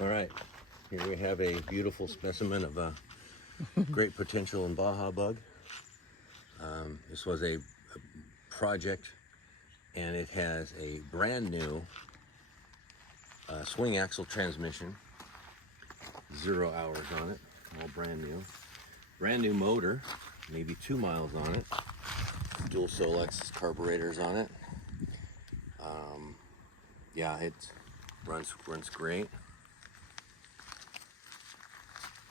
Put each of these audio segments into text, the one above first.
All right, here we have a beautiful specimen of a great potential in Baja bug. This was a project, and it has a brand new swing axle transmission, 0 hours on it, all brand new motor, maybe 2 miles on it, dual solex carburetors on it. Yeah, it runs great.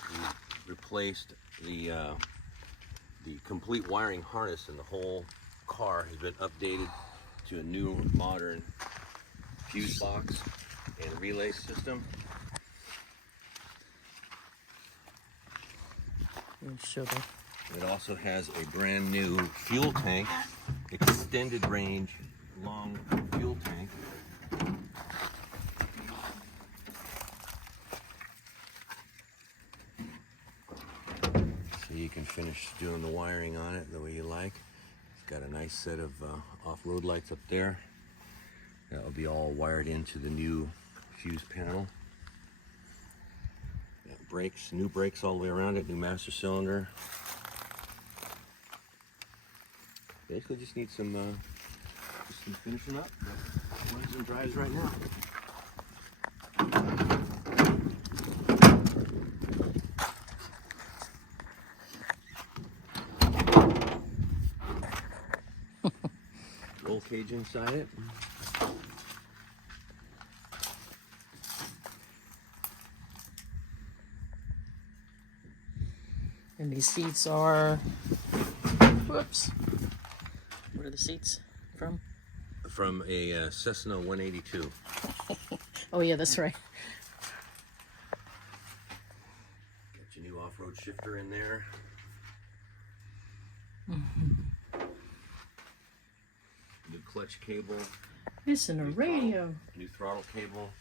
We replaced the complete wiring harness, and the whole car has been updated to a new modern fuse box and relay system. Sugar. It also has a brand new fuel tank, extended range, long fuel tank. So you can finish doing the wiring on it the way you like. It's got a nice set of off-road lights up there. That will be all wired into the new fuse panel. Brakes, new brakes all the way around it, new master cylinder. Basically just need some finishing up. Runs and drives right now. Roll cage inside it. And these seats are, whoops, what are the seats from? From a Cessna 182. Oh yeah, that's right. Got your new off-road shifter in there. New clutch cable. Missing a radio. New throttle cable.